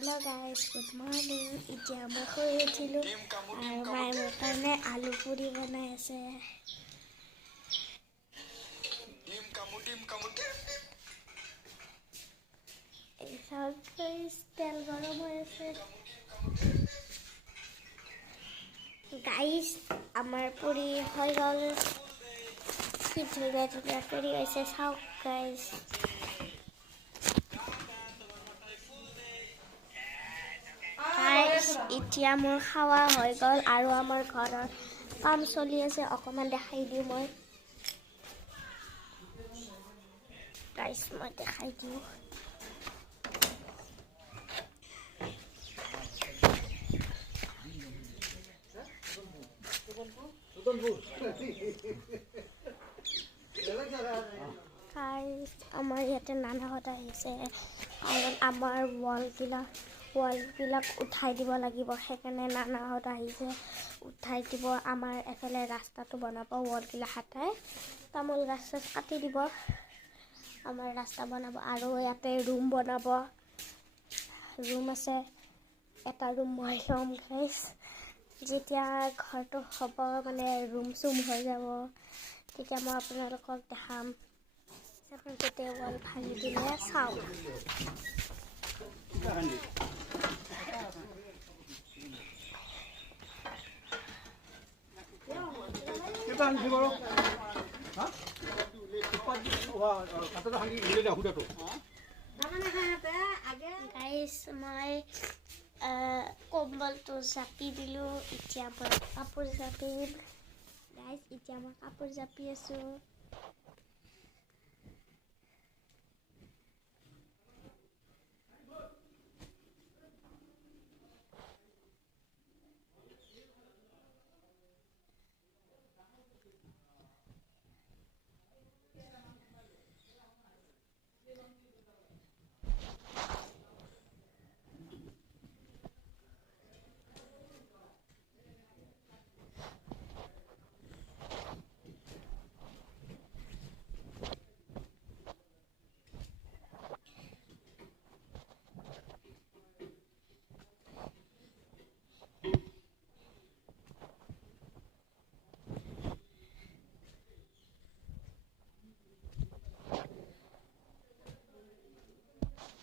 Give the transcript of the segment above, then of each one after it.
Hello guys, good morning. এতিয়া মই শুই উঠিলোঁ আৰু মায়ে মোৰ কাৰণে আলু পুৰি বনাই আছে। তেল গৰম হৈ আছে। গাইজ আমাৰ পুৰি হৈ গ'ল। কি ধুনীয়া ধুনীয়া পুৰি হৈছে চাওক গাইজ। এতিয়া মোৰ খাওয়া হৈ গ'ল আৰু আমাৰ ঘৰৰ কাম চলি আছে অকমান দেখাই দিওঁ মই। গাইজ মই দেখাই দিওঁ। আমাৰ ইয়াতে নানাহঁত আহিছে কাৰণ আমাৰ ৱালবিলাক উঠাই দিব লাগিব, সেইকাৰণে নানাহঁত আহিছে উঠাই দিব। আমাৰ এফালে ৰাস্তাটো বনাব, ৱালবিলাক হাতাই তামোল গাছ কাটি দিব, আমাৰ ৰাস্তা বনাব আৰু ইয়াতে ৰুম বনাব। ৰুম আছে, এটা ৰুম মই ল'ম গাইজ। যেতিয়া ঘৰটো হ'ব মানে ৰুম চুম হৈ যাব তেতিয়া মই আপোনালোকক দেখাম। তেতিয়া ৱাল ভাঙি দিলে চাওক। গাইজ মই কম্বলটো জাপি দিলোঁ, এতিয়া মই কাপোৰ জাপিম। গাইজ এতিয়া মই কাপোৰ জাপি আছোঁ।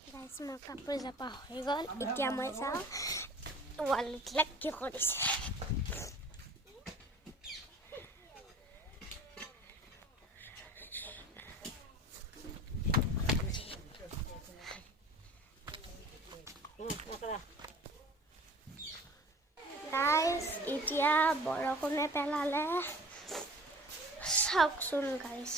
গাইজ মোৰ কাপোৰ জাপা হৈ গ'ল, এতিয়া মই চাওঁ ৱালবিলাক কি কৰিছে। গাইজ এতিয়া বৰষুণে পেলালে চাওকচোন গাইজ।